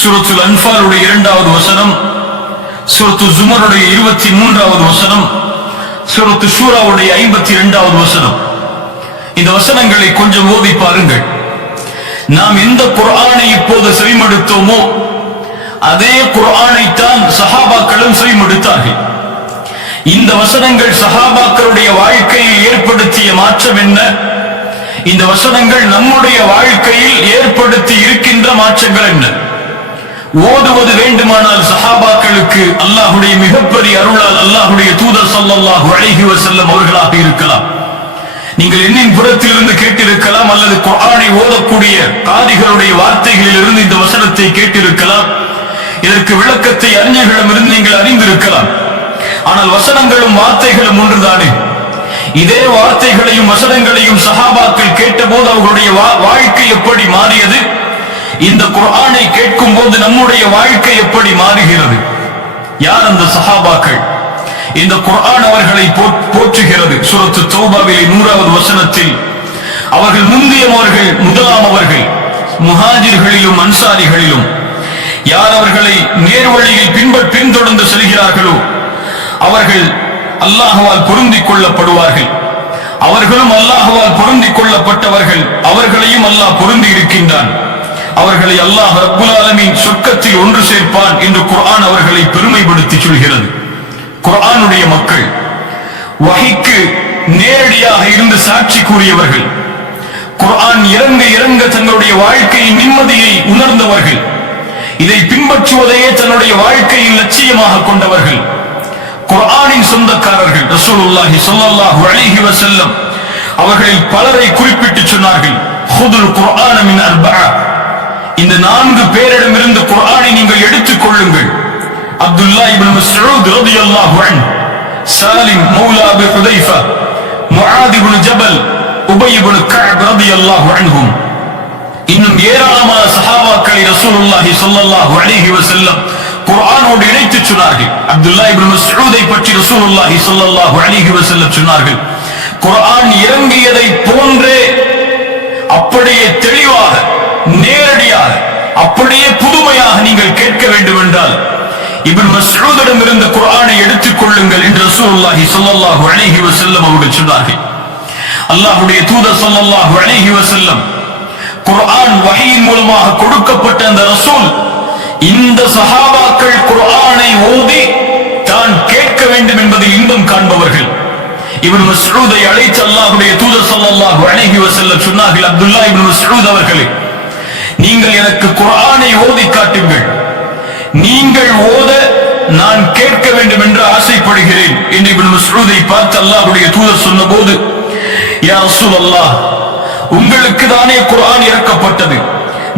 சூரத்துல் அன்ஃபாலுடைய 2வது வசனம், சூரத்து ஜுமருடைய 23வது வசனம், சூரத்து ஷூராவுடைய 52வது வசனம். இந்த வசனங்களை கொஞ்சம் ஓதி பாருங்கள். நாம் எந்த குர்ஆனை இப்போது செவிமடுத்தோமோ அதே குர்ஆனைத்தான் சஹாபாக்களும் செவிமடுத்தார்கள். இந்த வசனங்கள் சஹாபாக்களுடைய வாழ்க்கையில் ஏற்படுத்திய மாற்றம் என்ன? இந்த வசனங்கள் நம்முடைய வாழ்க்கையில் ஏற்படுத்தி இருக்கின்ற மாற்றங்கள் என்ன? ஓதுவது வேண்டுமானால் சஹாபாக்களுக்கு அல்லாஹ்வுடைய மிகப்பெரிய அருளால் அல்லாஹ்வுடைய தூதர் ஸல்லல்லாஹு அலைஹி வஸல்லம் அவர்களாக இருக்கலாம். நீங்கள் என்னின் புறத்திலிருந்து கேட்டிருக்கலாம், அல்லது குர்ஆனை ஓதக்கூடிய காரிகளுடைய வார்த்தைகளில் இருந்து இந்த வசனத்தை கேட்டிருக்கலாம். இதற்கு விளக்கத்தை அறிஞர்களிடமிருந்து நீங்கள் அறிந்திருக்கலாம். ஆனால் வசனங்களும் வார்த்தைகளும் ஒன்றுதானே. இதே வார்த்தைகளையும் வசனங்களையும் சஹாபாக்கள் கேட்டபோது அவர்களுடைய வாழ்க்கை எப்படி மாறியது? இந்த குர்ஆனை கேட்கும் போது நம்முடைய வாழ்க்கை எப்படி மாறுகிறது? யார் அந்த சஹாபாக்கள்? இந்த குர்ஆன் அவர்களை போற்றுகிறது. சூரத்து தௌபாவிலே 100வது வசனத்தில் அவர்கள் முந்தியவர்கள், முதலாமவர்கள், முஹாஜிர்களிலும் அன்சாரிகளிலும் யார் அவர்களை நேர்வழியில் பின்தொடர்ந்து செல்கிறார்களோ அவர்கள் அல்லாஹ்வால் பொருந்திக் கொள்ளப்படுவார்கள். அவர்களும் அல்லாஹ்வால் பொருந்திக் கொள்ளப்பட்டவர்கள், அவர்களையும் அல்லாஹ் பொருந்தி இருக்கின்றான். அவர்களை அல்லாஹ் ரப்புல் ஆலமீன் சொர்க்கத்தில் ஒன்று சேர்ப்பான் என்று குர்ஆன் அவர்களை பெருமைப்படுத்தி சொல்கிறது. குர்ஆனுடைய மக்கள், வஹீக்கு நேரடியாக இருந்து சாட்சி கூறியவர்கள், குர்ஆன் இறங்க தங்களுடைய வாழ்க்கையின் நிம்மதியை உணர்ந்தவர்கள், இதை பின்பற்றுவதையே தன்னுடைய வாழ்க்கையின் லட்சியமாக கொண்டவர்கள், குர்ஆனின் சொந்தக்காரர்கள். ரசூலுல்லாஹி ஸல்லல்லாஹு அலைஹி வஸல்லம் அவர்களில் பலரை குறிப்பிட்டு சொன்னார்கள், ஹுதுல் குர்ஆன மின் அர்பஆ, இந்த 4 பேரிடமிருந்து குர்ஆனை நீங்கள் எடுத்துக் கொள்ளுங்கள். அப்துல்லாஹ் இப்னு மஸ்ஊத் ரலியல்லாஹு அன்ஹு, சாலிம் மௌலா அபூ ஹுதைஃபா, முஆத் இப்னு ஜபல், உபய் இப்னு கஅப் ரலியல்லாஹு அன்ஹும், இன்னும் ஏராளமான சஹாபாக்களை ரசூலுல்லாஹி ஸல்லல்லாஹு அலைஹி வஸல்லம் குர்ஆனோடு இணைத்து சொன்னார்கள். அப்துல்லாஹ் இப்னு மஸ்ஊதை பற்றி ரசூலுல்லாஹி ஸல்லல்லாஹு அலைஹி வஸல்லம் சொன்னார்கள், குர்ஆன் இறங்கியதை போன்றே அப்படியே தெளிவாக, நேரடியாக, அப்படியே புதுமையாக நீங்கள் கேட்க வேண்டும் என்றால் இப்னு மஸ்ஊதிடம் இருந்த குர்ஆனை எடுத்துக் கொள்ளுங்கள் என்று ரசூலுல்லாஹி ஸல்லல்லாஹு அலைஹி வஸல்லம் அவர்கள் சொன்னார்கள். அல்லாஹ்வுடைய தூதர் ஸல்லல்லாஹு அலைஹி வஸல்லம் குர்ஆன் வஹீயின் மூலமாக கொடுக்கப்பட்ட அந்த ரசூல், இந்த சஹாபாக்கள் குர்ஆனை ஓதி தான் கேட்க வேண்டும் என்பதில் இன்பம் காண்பவர்கள். இப்னு மஸ்ஊதை அழைத்து அல்லாஹ்வுடைய தூதர் ஸல்லல்லாஹு அலைஹி வஸல்லம் சொன்னார்கள், அப்துல்லாஹ் இப்னு மஸ்ஊத் அவர்களே, நீங்கள் எனக்கு குர்ஆனை ஓதி காட்டுங்கள், நீங்கள் ஓத நான் கேட்க வேண்டும் என்று ஆசைப்படுகிறேன் என்று இப்னு மஸ்ஊதை பார்த்து அல்லாஹ்வுடைய தூதர் சொன்னபோது, யா ரசூலல்லாஹ், உங்களுக்கு தானே குர்ஆன் இறக்கப்பட்டது,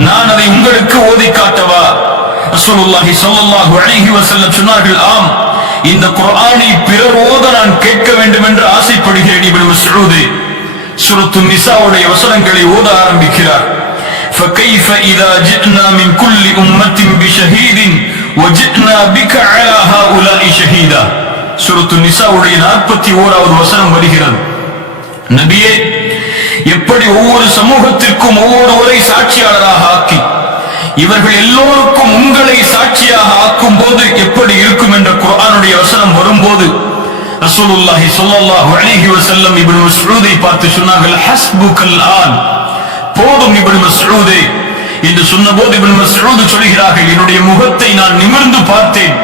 நான் அதை உங்களுக்கு ஓதி காட்டவா? ரசூலுல்லாஹி ஸல்லல்லாஹு அலைஹி வஸல்லம் சொன்னார்கள், ஆம், இந்த குர்ஆனை பிறர் ஓத நான் கேட்க வேண்டும் என்று ஆசைப்படுகிறேன். இப்னு மஸ்ஊத் சூரத்து நிசாவுடைய வசனங்களை ஓத ஆரம்பிக்கிறார். فكيف إذا جئنا من كل أمة بشهيد وجئنا بك على هؤلاء شهيدا. சூரத்து நிசாவுடைய 41வது வசனம் வருகிறது. நபியே, எப்படி ஒவ்வொரு சமூகத்திற்கும் ஒவ்வொருவரை சாட்சியாளராக ஆக்கி இவர்கள் எல்லோருக்கும் உங்களை சாட்சியாக ஆக்கும் போது எப்படி இருக்கும் என்ற குர்ஆனுடைய வசனம் வரும்போது ரசூலுல்லாஹி ஸல்லல்லாஹு அலைஹி வஸல்லம் இப்னு மஸ்ஊதை பார்த்து சொன்னார்கள், ஹஸ்புகல் ஆன், போதும் இப்னு மஸ்ஊதே என்று சொன்னபோது இப்னு மஸ்ஊத் சொல்கிறார்கள், என்னுடைய முகத்தை நான் நிமிர்ந்து பார்த்தேன்,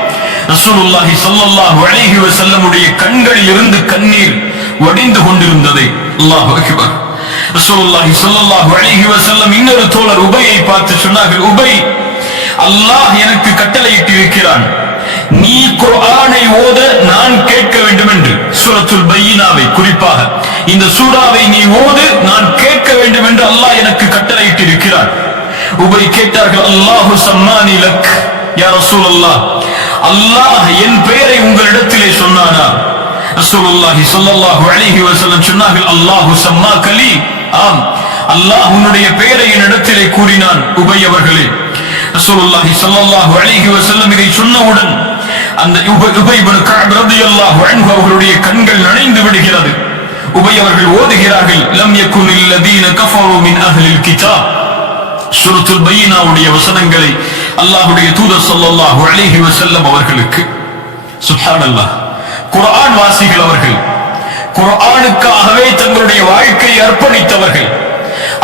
ரசூலுல்லாஹி ஸல்லல்லாஹு அலைஹி வஸல்லமுடைய கண்களில் இருந்து கண்ணீர் வடிந்து கொண்டிருந்தது. அல்லாஹு அக்பர். ரசூலுல்லாஹி ஸல்லல்லாஹு அலைஹி வஸல்லம் இன்னொரு தோழர் உபையை பார்த்து சொன்னார்கள், உபை, அல்லாஹ் எனக்கு கட்டளையிட்டு இருக்கிறான், நீ குர்ஆனை ஓத நான் கேட்க வேண்டும் என்று. சூரத்துல் பையினாவை, குறிப்பாக இந்த சூராவை நீ ஓது, நான் கேட்க வேண்டும் என்று அல்லாஹ் எனக்கு கட்டளையிட்டு இருக்கிறான். உபை கேட்டார்கள், அல்லாஹு சம்மானி லக் யா ரசூலல்லாஹ், அல்லாஹ் என் பெயரை உங்களிடத்திலே சொன்னானா? ரசூலுல்லாஹி ஸல்லல்லாஹு அலைஹி வஸல்லம் சொன்னார்கள், அல்லாஹு சம்மாக லி, ஆம், அல்லாஹ் உன்னுடைய பெயரை என்னிடத்திலே கூறினான் உபை அவர்களே. ரசூலுல்லாஹி ஸல்லல்லாஹு அலைஹி வஸல்லம் இதை சொன்னவுடன் அந்த உபை இப்னு கஅப் ரலியல்லாஹு அன்ஹு அவர்களுடைய கண்கள் நனைந்து விடுகிறது. உபை அவர்கள் ஓதுகிறார்கள், லம் யகுனில் லதீன கஃபரு மின் அஹ்லில் கிதாப். சூரத்துல் பையினாவுடைய வசனங்களை அல்லாஹ்வுடைய தூதர் ஸல்லல்லாஹு அலைஹி வஸல்லம் அவர்களுக்கு சுப்ஹானல்லாஹ் குர்ஆன் வாசிகள் அவர்கள், குர்ஆனுக்காகவே தங்களுடைய வாழ்க்கையை அர்ப்பணித்தவர்கள்,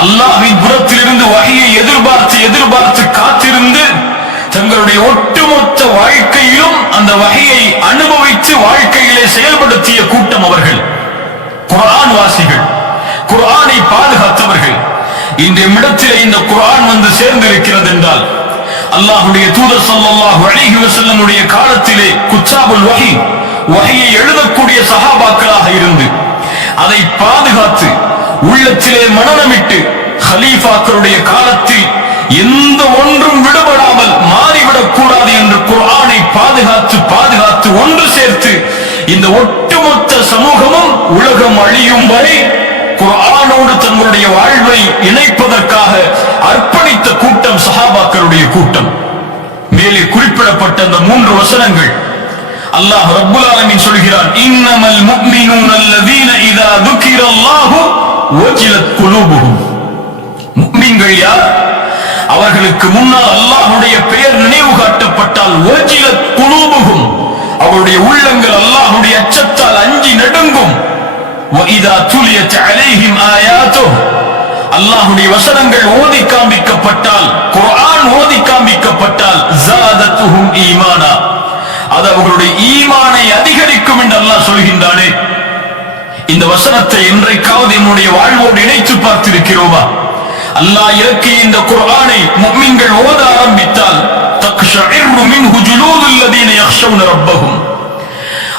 அல்லாஹ்வின் புறத்திலிருந்து வஹியை எதிர்பார்த்து காத்திருந்து தங்களுடைய ஒட்டுமொத்த வாழ்க்கையிலும் அந்த வஹியை அனுபவித்து வாழ்க்கையிலே செயல்படுத்திய கூட்டம் அவர்கள். குர்ஆன் வாசிகள், குர்ஆனை பாதுகாத்தவர்கள். இன்றைய இடத்திலே இந்த குர்ஆன் வந்து சேர்ந்திருக்கிறது என்றால் அல்லாஹ்வுடைய தூதர் ஸல்லல்லாஹு அலைஹி வஸல்லமுடைய காலத்திலே குத்தாபுல் வஹி, வஹியை எழுதக்கூடிய சஹாபாக்களாக இருந்து அதை பாதுகாத்து உள்ளத்திலே மனனமிட்டு ஹலீஃபாக்களுடைய காலத்தில் எந்த ஒன்றும் விடுபடாமல் மாறிவிடக் கூடாது என்று குர்ஆனை பாதுகாத்து ஒன்று சேர்த்து இந்த ஒட்டுமொத்த சமூகமும் உலகம் அழியும் வரை குர்ஆனோடு தங்களுடைய வாழ்வை இணைப்பதற்காக அர்ப்பணித்த கூட்டம் சஹாபாக்களுடைய கூட்டம். மேலே குறிப்பிடப்பட்ட அந்த 3 வசனங்கள் அல்லாஹ் ரப்புல் ஆலமீன் சொல்கிறான், இன்னமல் முஃமினூன அல்லதீன இதா துக்கிரல்லாஹு வஜிலத் குலூபுஹும். முஃமின்கள் யார்? அவர்களுக்கு முன்னால் அல்லாஹ்வுடைய பெயர் நினைவு காட்டப்பட்டால் வஜிலத் குலூபுஹும், அவருடைய உள்ளங்கள் அல்லாஹ்வுடைய அச்சத்தால் அஞ்சி நடுங்கும். وَإِذَا تُلِيَتْ عَلَيْهِمْ آيَاتُهُ, அல்லாஹ்வுடைய வசனங்கள் ஓதி காண்பிக்கப்பட்டால், குர்ஆன் ஓதி காண்பிக்கப்பட்டால் زَادَتْهُمْ ஈமானா, அது அவர்களுடைய ஈமானை அதிகரிக்கும் என்று அல்லாஹ் சொல்கின்றானே. இந்த வசனத்தை என்றைக்காவது என்னுடைய வாழ்வோடு இணைத்து பார்த்திருக்கிறோமா? அல்லாஹ் இறக்கிய இந்த குர்ஆனை முஃமின்கள் ஓத ஆரம்பித்தால் தக்ஷஇரு மின்ஹு ஜுலூதுல் லதீன யக்ஷௌன ரப்பஹும்,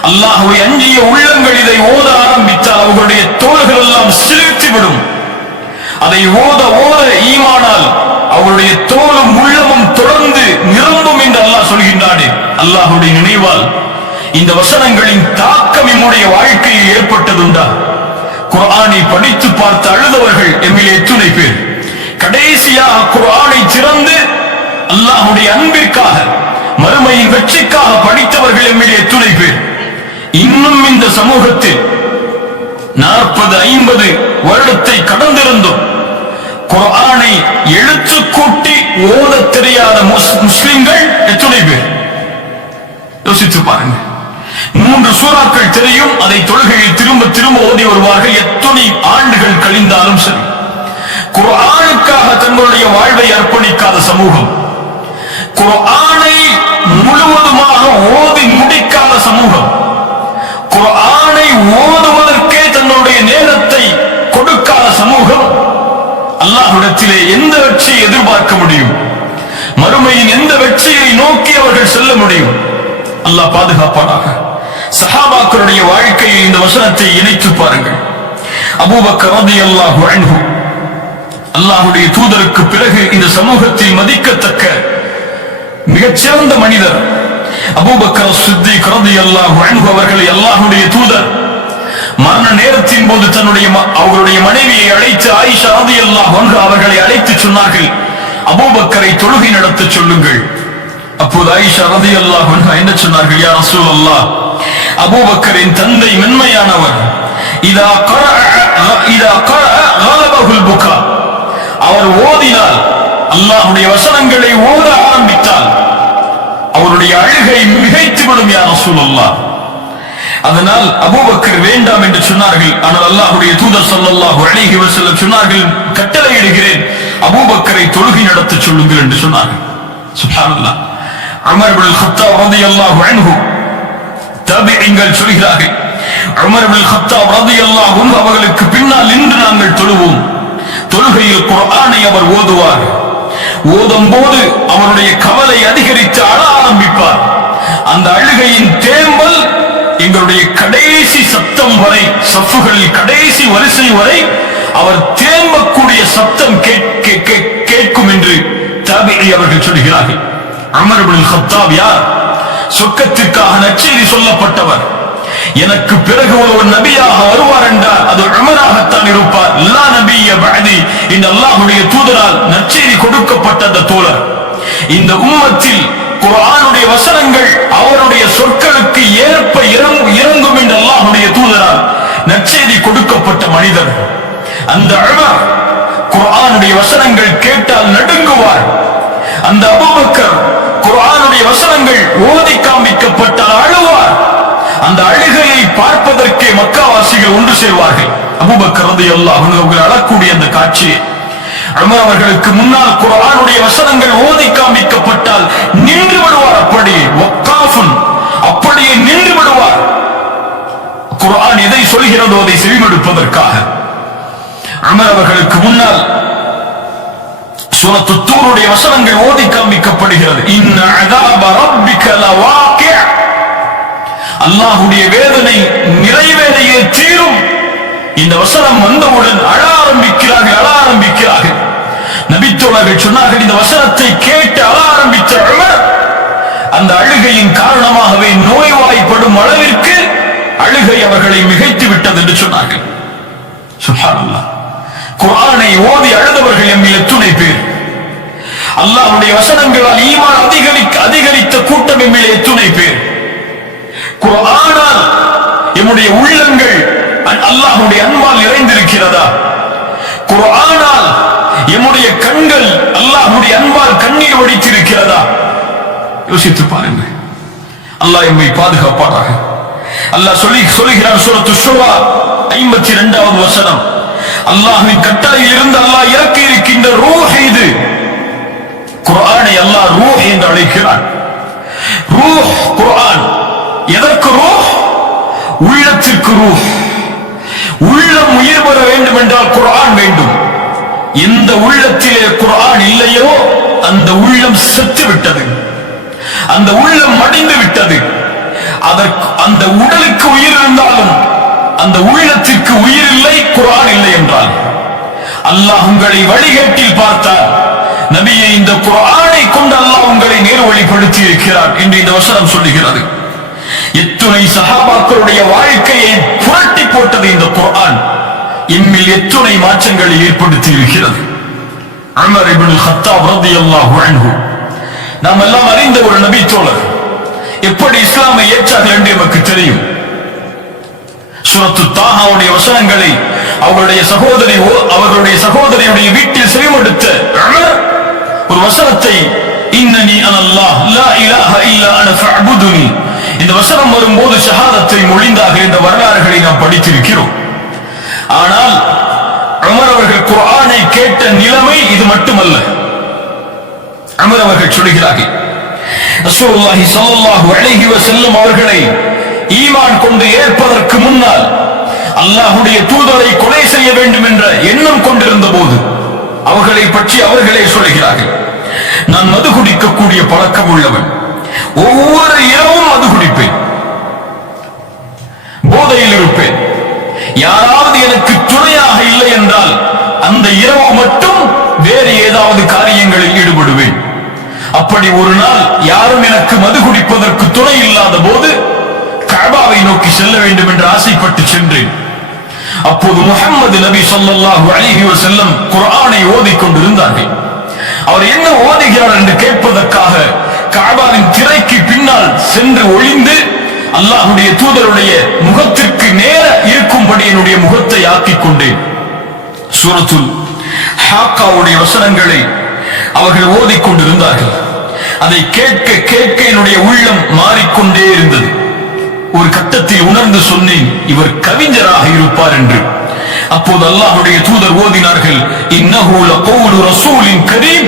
அல்லாஹ்வை அஞ்சிய உள்ளங்கள் இதை ஓத ஆரம்பித்தால் அவர்களுடைய தோள்கள் எல்லாம் சிலிர்த்துவிடும். அதை ஓத ஈமானால் அவருடைய தோளும் உள்ளமும் தொடர்ந்து நிரம்பும் என்று அல்லாஹ் சொல்கின்றானே. அல்லாஹ்வுடைய நினைவால் இந்த வசனங்களின் தாக்கம் நம்முடைய வாழ்க்கையில் ஏற்பட்டதுண்டா? குர்ஆனை படித்து பார்த்து அழுதவர்கள் எம்மிலே எத்துணை பேர்? கடைசியாக குர்ஆனை திறந்து அல்லாஹ்வுடைய அன்பிற்காக மறுமையின் வெற்றிக்காக படித்தவர்கள் எம்மிலே எத்துணை பேர்? இன்னும் இந்த சமூகத்தில் 40-50 வருடத்தை கடந்திருந்தும் குர்ஆனை எழுத்து கூட்டி ஓத தெரியாத முஸ்லிம்கள் எத்துணை பேர்? யோசித்து பாருங்க. 3 சூறாக்கள் தெரியும், அதை தொழுகையில் திரும்ப ஓதி வருவார்கள். எத்தனை ஆண்டுகள் கழிந்தாலும் சரி, குர்ஆனுக்காக தங்களுடைய வாழ்வை அர்ப்பணிக்காத சமூகம், குர்ஆனை முழுவதுமாக ஓதி முடிக்காத சமூகம், குர்ஆனை ஓதுவதற்கே தங்களுடைய நேரத்தை கொடுக்காத சமூகம், அல்லாஹ்விடத்திலே எந்த வெற்றியை எதிர்பார்க்க முடியும்? மறுமையின் எந்த வெற்றியை நோக்கி அவர்கள் செல்ல முடியும்? அல்லாஹ் பாதுகாப்பானாக. சஹாபாக்களுடைய வாழ்க்கையில் இந்த வசனத்தை இணைத்து பாருங்கள். அபூபக்கர் ரலியல்லாஹு அன்ஹு, அல்லாஹ்வுடைய தூதருக்கு பிறகு இந்த சமூகத்தில் மதிக்கத்தக்க மிகச்சிறந்த மனிதர் அபூபக்கர் சித்திக் ரலியல்லாஹு அன்ஹு அவர்களை அல்லாஹ்வுடைய தூதர் மரண நேரத்தின் போது அவர்களுடைய மனைவியை அழைத்து, ஆயிஷா ரலியல்லாஹு அன்ஹா அவர்களை அழைத்து சொன்னார்கள், அபூபக்கரை தொழுகை நடத்த சொல்லுங்கள். அப்போது ஆயிஷா ரலியல்லாஹு அன்ஹா என்ன சொன்னார்கள்? யா ரசூலல்லாஹ், அபூபக்கரின் தந்தை மென்மையானவர், இதா கரஅ கலபஹுல் புகா, அவர் ஓதினால், அல்லாஹ்வுடைய வசனங்களை ஓத ஆரம்பித்தால் அவருடைய அழுகை மிகைத்துவிடும். யா ரசூலல்லாஹ், அதனால் அபூபக்கர் வேண்டாம் என்று சொன்னார்கள். ஆனால் அல்லாஹ்வுடைய தூதர் ஸல்லல்லாஹு அலைஹி வஸல்லம் சொன்னார்கள், கட்டளையிடுகிறேன், அபூபக்கரை தொழுகை நடத்த சொல்லுங்கள் என்று சொன்னார்கள். சுப்ஹானல்லாஹ். உமர் இப்னு கத்தாப் ரலியல்லாஹு அன்ஹு, தாபிஈன்கள் சொல்கிறார்கள், உமர் இப்னு கத்தாப் ரலியல்லாஹு அன்ஹு அவர்களுக்கு பின்னால் நின்று நாங்கள் தொழுவோம். தொழுகையில் குர்ஆனை அவர் ஓதுவார். ஓதும் போது அவருடைய கவலை அதிகரித்து அழ ஆரம்பிப்பார். அந்த அழுகையின் தேம்பல் எங்களுடைய கடைசி சத்தம் வரை, சஃப்புகளில் கடைசி வரிசை வரை அவர் தேம்பக்கூடிய சத்தம் கேட்கும் என்று தாபிஈ அவர்கள் சொல்கிறார்கள். உமர் இப்னு கத்தாப் யார்? சொர்க்கத்திற்காக நற்செய்தி சொல்லப்பட்டவர். எனக்கு பிறகு ஒரு நபியாக வருவார் என்றால் அது உமராகத்தான் இருப்பார். லா நபிய பஅதி, இந்த அல்லாஹ்வுடைய தூதரால் நற்செய்தி கொடுக்கப்பட்ட அந்த தோழர். இந்த உம்மத்தில் குர்ஆனுடைய வசனங்கள் அவருடைய சொற்களுக்கு ஏற்ப இறங்கும் என்று அல்லாஹ்வுடைய தூதரால் நற்செய்தி கொடுக்கப்பட்ட மனிதர். அந்த உமர் குர்ஆனுடைய வசனங்கள் கேட்டால் நடுங்குவார். அந்த அபூபக்கர் குர்ஆனுடைய வசனங்கள் ஓதி காண்பிக்கப்பட்டால் அழுவார். அந்த அழுகையை பார்ப்பதற்கே மக்காவாசிகள் ஒன்று சேர்வார்கள். அபூபக்கர் ரலியல்லாஹு அன்ஹு அவர்கள் அழக்கூடிய அந்த காட்சியை உமர் அவர்களுக்கு முன்னால் குர்ஆனுடைய வசனங்கள் ஓதி காண்பிக்கப்பட்டால் நின்று விடுவார். அப்படியே வக்காஃபுன், அப்படியே நின்று விடுவார். குர்ஆன் எதை சொல்கிறதோ அதை செவிமடுப்பதற்காக. உமர் அவர்களுக்கு முன்னால் சூரத்து தூருடைய வசனங்கள் ஓதி காண்பிக்கப்படுகிறது. இன்ன அஸாப ரப்பிக லவாகி', அல்லாஹ்வுடைய வேதனை நிறைவேறியே தீரும். இந்த வசனம் வந்தவுடன் அழ ஆரம்பிக்கிறார்கள். நபித்தோழர்கள் சொன்னார்கள், இந்த வசனத்தை கேட்டு அழ ஆரம்பித்த உமர் அந்த அழுகையின் காரணமாகவே நோய்வாய்ப்படும் அளவிற்கு அழுகை அவர்களை மிகைத்து விட்டது என்று சொன்னார்கள். சுப்ஹானல்லாஹ். குர்ஆனை ஓதி அழுதவர்கள் எம்மில் எத்துணை பேர். அல்லாஹ்வுடைய வசனங்களால் ஈமான் அதிகரித்த கூட்டம் எம்மில் எத்துணை பேர். குர்ஆனால் எம்முடைய உள்ளங்கள் அல்லாஹ்வுடைய அன்பால் நிறைந்திருக்கிறதா? குர்ஆனால் எம்முடைய கண்கள் அல்லாஹ்வுடைய அன்பால் கண்ணீர் வடித்திருக்கிறதா? யோசித்து பாருங்கள். அல்லாஹ் எம்மை பாதுகாப்பாராக. அல்லாஹ் சொல்லுகிறான் சூரத்து ஷூரா 52வது வசனம், அல்லாஹ்வின் கட்டளையில் இருந்து அல்லாஹ் இறக்கி இருக்கின்ற ரூஹ் இது. குர்ஆனை அல்லாஹ் ரூஹ் என்று அழைக்கிறான். ரூஹ் குர்ஆன். எதற்கு ரூஹ்? உள்ளத்திற்கு ரூஹ். உள்ளம் உயிர் பெற வேண்டும் என்றால் குர்ஆன் வேண்டும். எந்த உள்ளத்திலே குர்ஆன் இல்லையோ அந்த உள்ளம் செத்து விட்டது, அந்த உள்ளம் மடிந்து விட்டது. அந்த உடலுக்கு உயிர் இருந்தாலும் அந்த உள்ளத்திற்கு உயிர் இல்லை, குர்ஆன் இல்லை என்றால். அல்லாஹ் உங்களை வழிகேட்டில் பார்த்தார். நபியை இந்த குர்ஆனை கொண்டு அல்லாஹ் உங்களை நேர்வழிப்படுத்தி இருக்கிறார் என்று இந்த வசனம் சொல்லுகிறது. எத்துணை சஹாபாக்களுடைய வாழ்க்கையை புரட்டி போட்டது இந்த குர்ஆன். எம்மில் எத்துணை மாற்றங்களை ஏற்படுத்தி இருக்கிறது. உமர் இப்னு கத்தாப் ரலியல்லாஹு அன்ஹு, நாம் எல்லாம் அறிந்த ஒரு நபி தோழர். எப்படி இஸ்லாமை ஏற்றார்கள் என்று நமக்கு தெரியும். சூரத்து தாஹாவுடைய வசனங்களை அவர்களுடைய சகோதரியுடைய வீட்டில் செவிமடுத்த உமர் ஒரு வசனத்தை, இன்னனி அனல்லாஹ் லா இலாஹ இல்லா அன ஃபஅபுதுனி, இந்த வசனம் வரும்போது ஷஹாதத்தை மொழிந்தார்கள் என்ற வரலாறுகளை நாம் படித்திருக்கிறோம். ஆனால் உமர் அவர்கள் குர்ஆனை கேட்ட நிலைமை இது மட்டுமல்ல. உமர் அவர்கள் சொல்கிறார்கள், ரசூலுல்லாஹி ஸல்லல்லாஹு அலைஹி வஸல்லம் அவர்களை ஈமான் கொண்டு ஏற்பதற்கு முன்னால் அல்லாஹ்வுடைய தூதரை கொலை செய்ய வேண்டும் என்ற எண்ணம் கொண்டிருந்த போது அவர்களை பற்றி அவர்களே சொல்கிறார்கள், நான் மது குடிக்கக்கூடிய பழக்கம் உள்ளவன், ஒவ்வொரு இரவும் மது குடிப்பேன், போதையில் இருப்பேன். யாராவது எனக்கு துணையாக இல்லை என்றால் அந்த இரவு மட்டும் வேறு ஏதாவது காரியங்களில் ஈடுபடுவேன். அப்படி ஒரு நாள் யாரும் எனக்கு மது குடிப்பதற்கு துணை இல்லாத போது கஅபாவை நோக்கி செல்ல வேண்டும் என்று ஆசைப்பட்டு சென்றேன். அப்போது முஹம்மது நபி ஸல்லல்லாஹு அலைஹி வஸல்லம் குர்ஆனை ஓதிக் கொண்டிருந்தார்கள். அவர் என்ன ஓதுகிறார் என்று கேட்பதற்காக கஅபாவின் திரைக்கு பின்னால் சென்று ஒளிந்து அல்லாஹ்வுடைய தூதருடைய முகத்திற்கு நேர இருக்கும்படி என்னுடைய முகத்தை ஆக்கிக் கொண்டேன். சூரத்துல் ஹாக்காவுடைய வசனங்களை அவர்கள் ஓதிக் கொண்டிருந்தார்கள். அதை கேட்க கேட்க என்னுடைய உள்ளம் மாறிக்கொண்டே இருந்தது. ஒரு கட்டத்தில் உணர்ந்து சொன்னேன், இவர் கவிஞராக இருப்பார் என்று. அப்போது அல்லாஹ்வுடைய தூதர் ஓதினார்கள், இன்னஹு லகௌலு ரசூலின் கரீம்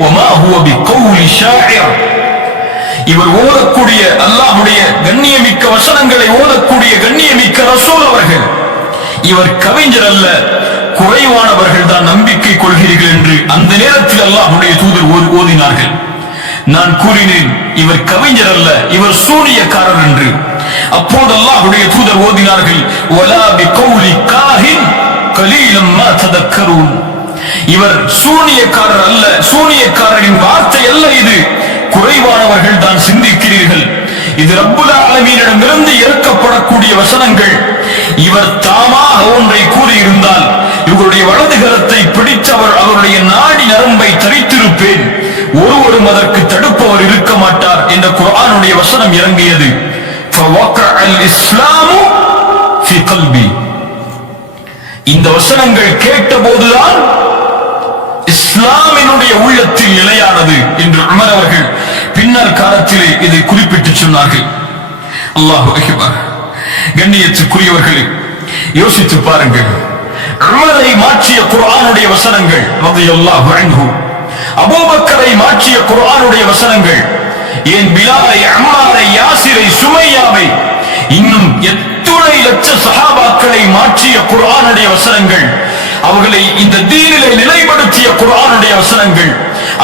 வமா ஹுவ பிகௌலி ஷாஇர். இவர் ஓதக்கூடிய அல்லாஹ்வுடைய கண்ணியமிக்க வசனங்களை ஓதக்கூடிய கண்ணியமிக்க ரசூல் அவர்கள், இவர் கவிஞர் அல்ல, குறைவானவர்கள் தான் நம்பிக்கை கொள்கிறீர்கள் என்று அந்த நேரத்தில் அல்லாஹ்வுடைய தூதர் ஓதினார்கள். நான் கூறினேன், இவர் கவிஞர் அல்ல, இவர் சூனியக்காரர் என்று. அப்போது அல்லாஹ்வுடைய தூதர் ஓதினார்கள், வலா பிகௌலி காஹின் கலீலம் மா ததக்கரூன். இவர் சூனியக்காரர் அல்ல, சூனியக்காரரின் வார்த்தை அல்ல, இது குறைவானவர்கள் தான் சிந்திக்கிறீர்கள். இது ரப்புல் ஆலமீனிடமிருந்து இறக்கப்படக்கூடிய வசனங்கள். இவர் தாமாக ஒன்றை கூறியிருந்தால் இவருடைய வலது கரத்தை பிடித்தவர் அவருடைய நாடி நரம்பை தரித்திருப்பேன், ஒருவரும் அதற்கு தடுப்பவர் இருக்க மாட்டார் என்ற குர்ஆனுடைய வசனம் இறங்கியது. இந்த வசனங்கள் கேட்ட போதுதான் இஸ்லாமினுடைய உள்ளத்தில் நிலையானது என்று உமர் அவர்கள் பின்னர் காலத்திலே இதை குறிப்பிட்டு சொன்னார்கள். அல்லாஹு அக்பர். கண்ணியத்துக்குரியவர்களே, யோசித்து பாருங்கள். உமரை மாற்றிய குர்ஆனுடைய வசனங்கள் ரலியல்லாஹு அன்ஹு, அபூபக்கரை மாற்றிய குர்ஆனுடைய வசனங்கள், ஏன் பிலாலை, அம்மாரை, யாசிரை, சுமையாவை, இன்னும் எத்துணை லட்ச சஹாபாக்களை மாற்றிய குர்ஆனுடைய வசனங்கள், அவர்களை இந்த தீனிலே நிலைப்படுத்திய குர்ஆனுடைய வசனங்கள்,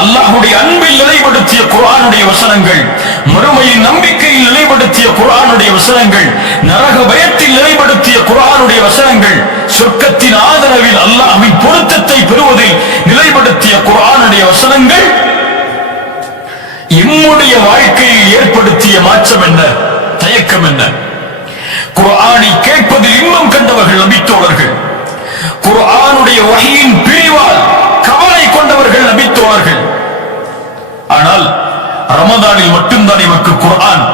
அல்லாஹ்வுடைய அன்பில் நிலைப்படுத்திய குர்ஆனுடைய வசனங்கள், மறுமையின் நம்பிக்கையில் நிலைப்படுத்திய குர்ஆனுடைய வசனங்கள், நரக பயத்தில் நிலைப்படுத்திய குர்ஆனுடைய வசனங்கள், சொர்க்கத்தின் ஆதரவில் அல்லாஹ்வின் பொருத்தத்தை பெறுவதில் நிலைப்படுத்திய குர்ஆனுடைய வசனங்கள் எம்முடைய வாழ்க்கையில் ஏற்படுத்திய மாற்றம் என்ன, தயக்கம் என்ன? குர்ஆனை கேட்பதில் இன்பம் கண்டவர்கள் நபித்தோழர்கள், குர்ஆனுடைய வஹீயின் பிரிவால் கவலை கொண்டவர்கள் நபித்தோழர்கள். ஆனால் ரமதானில் மட்டும்தான் நமக்கு குர்ஆன்,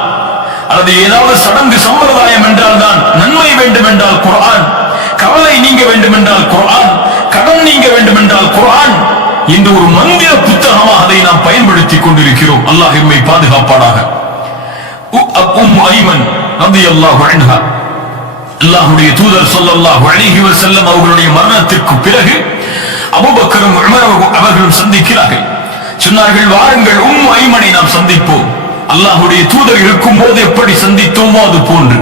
அல்லது ஏதாவது சடங்கு சம்பிரதாயம் என்றால் தான் நன்மை வேண்டும் என்றால் குர்ஆன், கவலை நீங்க வேண்டும் என்றால் குர்ஆன், கடன் நீங்க வேண்டும் என்றால் குர்ஆன் என்று ஒரு மந்திர புத்தகமாக அதை நாம் பயன்படுத்திக் கொண்டிருக்கிறோம். அல்லாஹ் எம்மை பாதுகாப்பானாக. ஐமன் ரலியல்லாஹு அன்ஹா, அல்லாஹ்வுடைய தூதர் ஸல்லல்லாஹு அலைஹி வஸல்லம் அவர்களுடைய மரணத்திற்கு பிறகு அபூபக்கரும் உமர் அவர்களும் சந்திக்கிறார்கள். சொன்னார்கள், வாருங்கள் ஐமனை நாம் சந்திப்போம். அல்லாஹ்வுடைய தூதர் இருக்கும் போது எப்படி சந்தித்தோமோ அது போன்று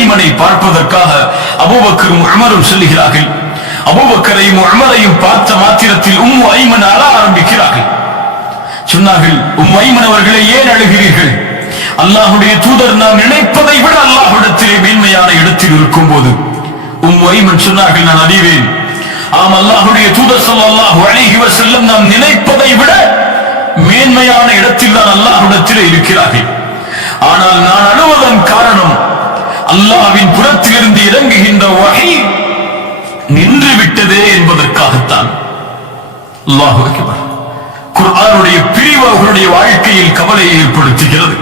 ஐமனை பார்ப்பதற்காக அபூபக்கரும் உமரும் செல்கிறார்கள். அபூபக்கரையும் உமரையும் பார்த்த மாத்திரத்தில் ஐமன் அழ ஆரம்பிக்கிறார்கள். சொன்னார்கள், ஐமன் அவர்களை ஏன் அழுகிறீர்கள்? அல்லாஹ்வுடைய தூதர் நாம் நினைப்பதை விட அல்லாஹ்விடத்திலே மேன்மையான இடத்தில் இருக்கும் போது ஐமன் சொன்னார்கள், நான் அறிவேன். ஆம், அல்லாஹ்வுடைய தூதர் ஸல்லல்லாஹு அலைஹி வஸல்லம் நாம் நினைப்பதை விட மேன்மையான இடத்தில் தான் அல்லாஹ்விடத்திலே இருக்கிறார்கள். ஆனால் நான் அழுவதன் காரணம் அல்லாஹ்வின் புறத்திலிருந்து இறங்குகின்ற வஹீ நின்று விட்டதே என்பதற்காகத்தான். அல்லாஹு அக்பர். குர்ஆனுடைய பிரிவு அவர்களுடைய வாழ்க்கையில் கவலையை ஏற்படுத்துகிறது.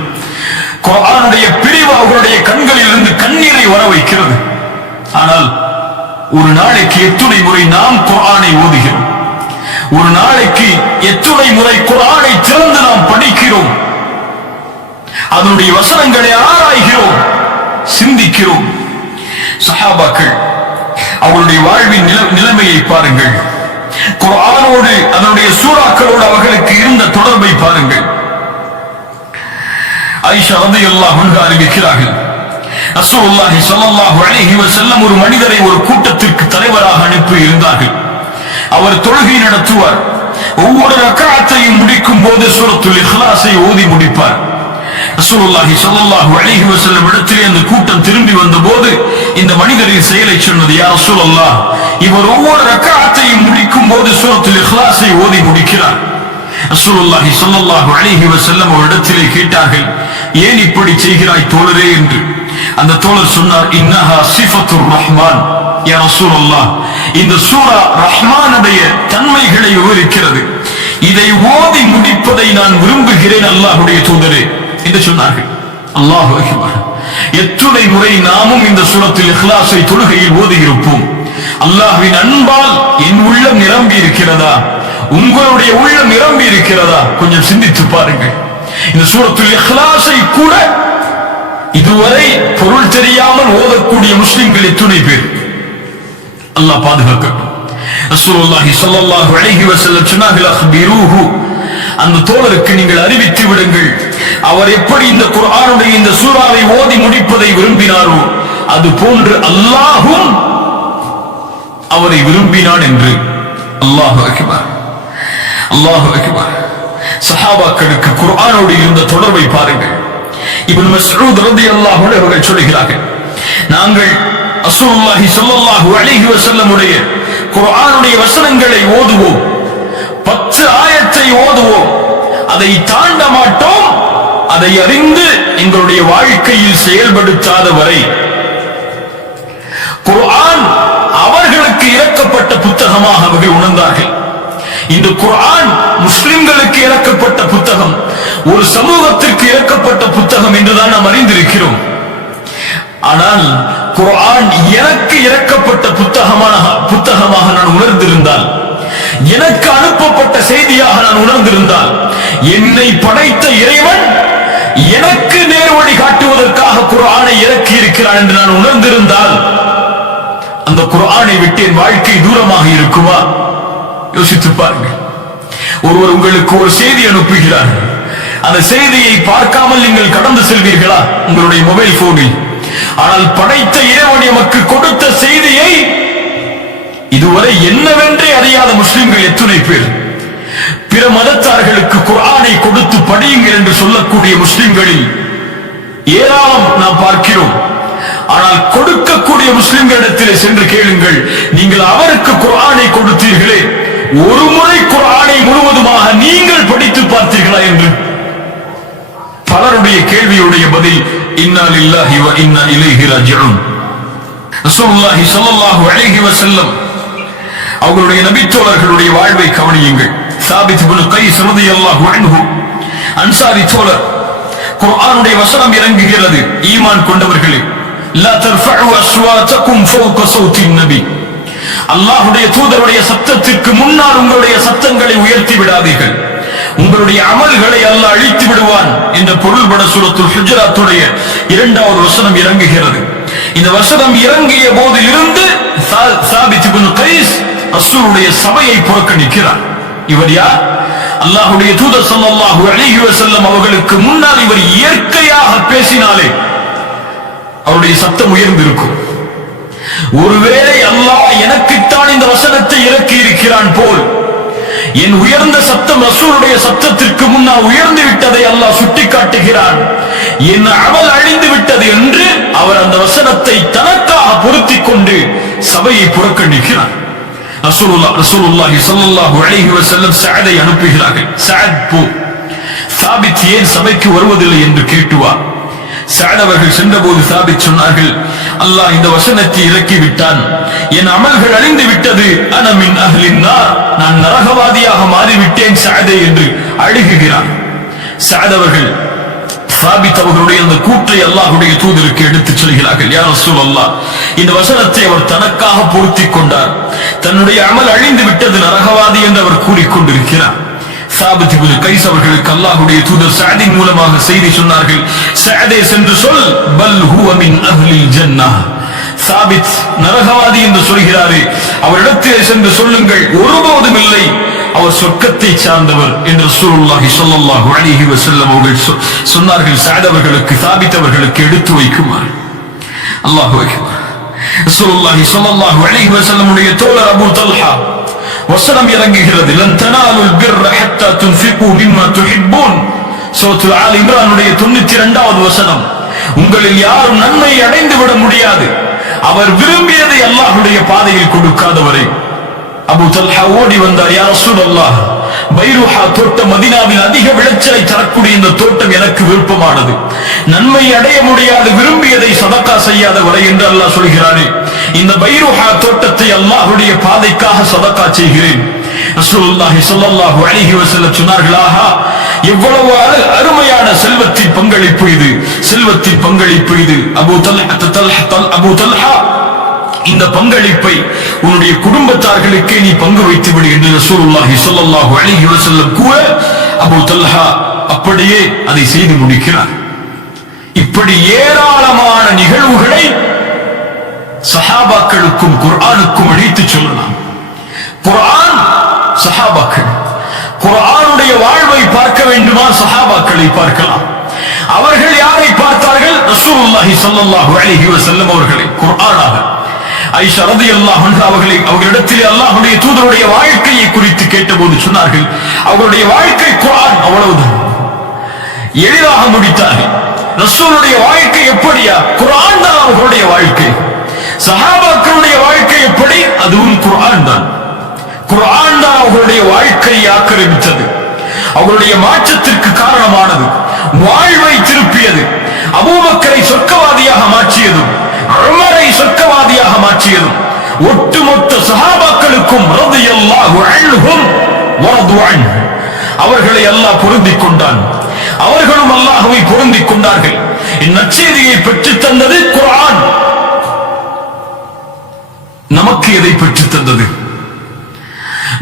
குர்ஆனுடைய பிரிவு அவர்களுடைய கண்களில் இருந்து கண்ணீரை வர வைக்கிறது. ஆனால் ஒரு நாளைக்கு எத்துணை முறை நாம் குர்ஆனை ஓதுகிறோம்? ஒரு நாளைக்கு எத்துணை முறை குர்ஆனை திறந்து நாம் படிக்கிறோம்? அதனுடைய வசனங்களை ஆராய்கிறோம், சிந்திக்கிறோம். சஹாபாக்கள் அவருடைய வாழ்வின் நிலைமையை பாருங்கள். குர்ஆனோடு அதனுடைய சூறாக்களோடு அவர்களுக்கு இருந்த தொடர்பை பாருங்கள். ஆயிஷா ரலியல்லாஹு அன்ஹா அறிவிக்கிறார்கள், ரசூலுல்லாஹி ஸல்லல்லாஹு அலைஹி வஸல்லம் ஒரு மனிதரை ஒரு கூட்டத்திற்கு தலைவராக அனுப்பி இருந்தார்கள். அவர் தொழுகை நடத்துவார். ஒவ்வொரு ரக்அத்தையும் முடிக்கும் போது சூரத்துல் இக்லாஸை ஓதி முடிப்பார். ரசூலுல்லாஹி ஸல்லல்லாஹு அலைஹி வஸல்லம் இடத்திலே அந்த கூட்டம் திரும்பி வந்தபோது இந்த மனிதரின் செயலை சொன்னது, யா ரசூலல்லாஹ், இவர் ஒவ்வொரு ரக்அத்தையும் முடிக்கும் போது சூரத்துல் இக்லாஸை ஓதி முடிக்கிறார். ரசூலுல்லாஹி ஸல்லல்லாஹு அலைஹி வஸல்லம் அவரிடத்திலே கேட்டார்கள், ஏன் இப்படி செய்கிறாய் தோழரே என்று. அந்த தோழர் சொன்னார், இன்னஹா சிஃபத்துர் ரஹ்மான். யா ரசூலல்லாஹ், இந்த சூரா ரஹ்மானுடைய தன்மைகளை விவரிக்கிறது. இதை ஓதி முடிப்பதை நான் விரும்புகிறேன் அல்லாஹ்வுடைய தூதரே என்று சொன்னார்கள். அல்லாஹு அக்பர். எத்துணை முறை நாமும் இந்த சூரத்துல் இக்லாஸை தொழுகையில் ஓதி இருப்போம். அல்லாஹ்வின் அன்பால் என் உள்ளம் நிரம்பி இருக்கிறதா? உங்களுடைய உள்ளம் நிரம்பி இருக்கிறதா? கொஞ்சம் சிந்தித்து பாருங்கள். இந்த சூரத்துல் இக்லாஸை கூட இதுவரை பொருள் தெரியாமல் ஓதக்கூடிய முஸ்லிம்கள் எத்துணை பேர்? அல்லாஹ் பாதுகாக்கட்டும். ரசூலுல்லாஹி ஸல்லல்லாஹு அலைஹி வஸல்லம் சொன்னார்கள், அக்பிரூஹு, அந்த தோழருக்கு நீங்கள் அறிவித்து விடுங்கள், அவர் எப்படி இந்த குர்ஆனுடைய இந்த சூறாவை ஓதி முடிப்பதை விரும்பினாரோ அது போன்று அல்லாஹ்வும் அவரை விரும்பினான் என்று. அல்லாஹு அக்பர், அல்லாஹு அக்பர். சஹாபாக்களுக்கு குர்ஆனோடு இருந்த தொடர்பை பாருங்கள். இப்னு மஸ்ஊத் ரலியல்லாஹு அன்ஹு அவர்கள் சொல்கிறார்கள், நாங்கள் ரசூலுல்லாஹி ஸல்லல்லாஹு அலைஹி வஸல்லம் உடைய குர்ஆனுடைய வசனங்களை ஓதுவோம், 10 ஆயத்தை ஓதுவோம், அதை தாண்ட மாட்டோம். அதை அறிந்து எங்களுடைய வாழ்க்கையில் செயல்படுத்தாத வரை குர்ஆன் அவர்களுக்கு இறக்கப்பட்ட புத்தகமாக அவர்கள் உணர்ந்தார்கள். இந்த குர்ஆன் முஸ்லிம்களுக்கு இறக்கப்பட்ட புத்தகம், ஒரு சமூகத்திற்கு இறக்கப்பட்ட புத்தகம் என்றுதான் நாம் அறிந்திருக்கிறோம். ஆனால் குர்ஆன் எனக்கு இறக்கப்பட்ட புத்தகமாக நான் உணர்ந்திருந்தால், எனக்கு அனுப்பப்பட்ட செய்தியாக நான் உணர்ந்திருந்தால், என்னை படைத்த இறைவன் எனக்கு நேர்வழி காட்டுவதற்காக குர்ஆனை இறக்கி இருக்கிறான் என்று நான் உணர்ந்திருந்தால், அந்த குர்ஆனை விட்டு என் வாழ்க்கை தூரமாக இருக்குமா? யோசித்து பாருங்கள். ஒருவர் உங்களுக்கு ஒரு செய்தி அனுப்புகிறார். அந்த செய்தியை பார்க்காமல் நீங்கள் கடந்து செல்வீர்களா உங்களுடைய மொபைல் போனில்? ஆனால் படைத்த இறைவன் எமக்கு கொடுத்த செய்தியை இதுவரை என்னவென்றே அறியாத முஸ்லிம்கள் எத்தனை பேர்? பிற மதத்தார்களுக்கு குர்ஆனை கொடுத்து படியுங்கள் என்று சொல்லக்கூடிய முஸ்லிம்களில் ஏராளம் நாம் பார்க்கிறோம். ஆனால் கொடுக்கக்கூடிய முஸ்லிம்களிடத்திலே சென்று கேளுங்கள், நீங்கள் அவருக்கு குர்ஆனை கொடுத்தீர்களே, ஒரு முறை குர்ஆனை முழுவதுமாக நீங்கள் படித்து பார்த்தீர்களா என்று? பலருடைய கேள்வியுடைய பதில் இன்னா லில்லாஹி வ இன்னா இலைஹி ராஜிஊன். ரசூலுல்லாஹி ஸல்லல்லாஹு அலைஹி வஸல்லம் அவர்களுடைய நபித்தோழர்களுடைய வாழ்வை கவனியுங்கள். சாபித் இப்னு கைஸ் ரலியல்லாஹு அன்ஹு அன்சாரி தோழர், குர்ஆனுடைய வசனம் இறங்குகிறது, ஈமான் கொண்டவர்களே, லா தர்ஃபஉ அஸ்வாதகும் ஃபௌக ஸௌத்தின் நபி, அல்லாஹ்வுடைய தூதருடைய சத்தத்திற்கு முன்னால் உங்களுடைய சத்தங்களை உயர்த்தி விடாதீர்கள், உங்களுடைய அமல்களை அல்லாஹ் அழித்து விடுவான் என்ற பொருள்பட சூரத்துல் ஹுஜராத்துடைய 2வது வசனம் இறங்குகிறது. இந்த வசனம் இறங்கிய போதிலிருந்து சாபித் இப்னு கைஸ் ரசூலுடைய சபையை புறக்கணிக்கிறார். இவர் யார்? அல்லாஹ்வுடைய தூதர் ஸல்லல்லாஹு அலைஹி வஸல்லம் அவர்களுக்கு முன்னால் இவர் இயற்கையாக பேசினாலே அவருடைய சத்தம் உயர்ந்திருக்கும். ஒருவேளை அல்லாஹ் எனக்குத்தான் இந்த வசனத்தை இறக்கி இருக்கிறான் போல் என் உயர்ந்த சத்தம் ரசூலுடைய சத்தத்திற்கு முன்னால் உயர்ந்து விட்டதை அல்லாஹ் சுட்டிக்காட்டுகிறான், என் அமல் அழிந்து விட்டது என்று அவர் அந்த வசனத்தை தனக்காக பொருத்திக் கொண்டு சபையை புறக்கணிக்கிறார். ரசூலுல்லாஹி ஸல்லல்லாஹு அலைஹி வஸல்லம் சஅதை அனுப்புகிறார்கள். சஅத் போ, சாபித் ஏன் சபைக்கு வருவதில்லை என்று கேட்டுவா. சஅத் அவர்கள் சென்றபோது சாபித் சொன்னார்கள், அல்லாஹ் இந்த வசனத்தை இறக்கி விட்டான், என் அமல்கள் அழிந்து விட்டது, அன மின் அஹ்லின் நார், நான் நரகவாதியாக மாறிவிட்டேன் சஅதே என்று அழுகுகிறார். சஅத் அவர்கள் சாபித் அவர்களுடைய அந்த கூற்றை அல்லாஹ்வுடைய தூதருக்கு எடுத்துச் சொல்கிறார்கள். யா ரசூலல்லாஹ், இந்த வசனத்தை அவர் தனக்காக பொருத்திக் கொண்டார், தன்னுடைய அமல் அழிந்து விட்டது, நரகவாதி என்று அவர் கூறிக்கொண்டிருக்கிறார். சாபித் இப்னு கைஸ் அவர்களுக்கு அல்லாஹ்வுடைய தூதர் சஅதின் மூலமாக செய்தி சொன்னார்கள், சஅதே சென்று சொல், பல் ஹுவ மின் அஹ்லில் ஜன்னah, சாபித் நரகவாதி என்று சொல்கிறாரே, அவரிடத்திலே சென்று சொல்லுங்கள், ஒருபோதும் இல்லை, அவர் சொர்க்கத்தை சார்ந்தவர் என்று ரசூலுல்லாஹி ஸல்லல்லாஹு அலைஹி வஸல்லம் அவர்கள் சொன்னார்கள். சஅத் அவர்களுக்கு, சாபித் அவர்களுக்கு எடுத்து வைக்குமாறு. அல்லாஹு அக்பர். ரசூலுல்லாஹி ஸல்லல்லாஹு அலைஹி வஸல்லம் உடைய தோழர் அபூ தல்ஹா வசனம் இறங்குகிறது, லன் தனாலுல் பிர்ர ஹத்தா துன்ஃபிகு மிம்மா துஹிப்பூன், சூரத்துல் ஆல் இம்ரானுடைய 92வது வசனம். உங்களில் யாரும் நன்மை அடைந்து விட முடியாது அவர் விரும்பியதை அல்லாஹ்வுடைய பாதையில் கொடுக்காதவரை. அபூ தல்ஹா ஓடி வந்தார், யா ரசூலல்லாஹ், பைருஹா தோட்டம் மதீனாவில் அதிக விளைச்சலை தரக்கூடிய இந்த தோட்டம் எனக்கு விருப்பமானது, நன்மை அடைய முடியாது விரும்பியதை சதக்கா செய்யாத வரை என்று அல்லாஹ் சொல்கிறாரே, இந்த பைருஹா தோட்டத்தை அல்லாஹ்வுடைய பாதைக்காக சதக்கா செய்கிறேன். ரசூலுல்லாஹி ஸல்லல்லாஹு அலைஹி வஸல்லம் சொன்னார்கள், ஆஹா, எவ்வளவு அருமையான செல்வத்தின் பங்களிப்பு இது, செல்வத்தின் பங்களிப்பு இது. அபூ தல்ஹா, இந்த பங்களிப்பை உன்னுடைய குடும்பத்தார்களுக்கே நீ பங்கு வைத்து விடு என்று ரசூலுல்லாஹி ஸல்லல்லாஹு அலைஹி வஸல்லம் கூற, அபூ தல்ஹா அப்படியே அதை செய்து முடிக்கிறார். இப்படி ஏராளமான நிகழ்வுகளை சஹாபாக்களுக்கும் குர்ஆனுக்கும் இணைத்து சொல்லலாம். குர்ஆன், சஹாபாக்கள். குர்ஆனுடைய வாழ்வை பார்க்க வேண்டுமா? சஹாபாக்களை பார்க்கலாம். அவர்கள் யாரை பார்த்தார்கள்? ரசூலுல்லாஹி ஸல்லல்லாஹு அலைஹி வஸல்லம் அவர்களை குர்ஆனாக. ஆயிஷா ரலியல்லாஹு அன்ஹா அவர்களிடத்தில் அல்லாஹ்வுடைய தூதருடைய வாழ்க்கையை குறித்து கேட்டபோது சொன்னார்கள், அவருடைய வாழ்க்கை குர்ஆன், அவ்வளவுதான், எளிதாக முடித்தார்கள். ரசூலுடைய வாழ்க்கை எப்படியா? குர்ஆன் தான் அவர்களுடைய வாழ்க்கை. சஹாபாக்களுடைய வாழ்க்கை எப்படி? அதுவும் குர்ஆன் தான். குர்ஆன் தான் அவர்களுடைய வாழ்க்கையை ஆக்கிரமித்தது, அவர்களுடைய மாற்றத்திற்கு காரணமானது, வாழ்வை திருப்பியது, அபூபக்கரை சொர்க்கவாதியாக மாற்றியதும், உமரை சொர்க்கவாதியாக மாற்றியதும், ஒட்டுமொத்த சஹாபாக்களுக்கும் ரலியல்லாஹு அன்ஹும் வரது அன்ஹு, அவர்களை அல்லாஹ் பொருந்திக் கொண்டான், அவர்களும் அல்லாஹ்வை பொருந்திக் கொண்டார்கள். இந்நற்செய்தியை பெற்றுத் தந்தது குர்ஆன். நமக்கு எதை பெற்றுத் தந்தது?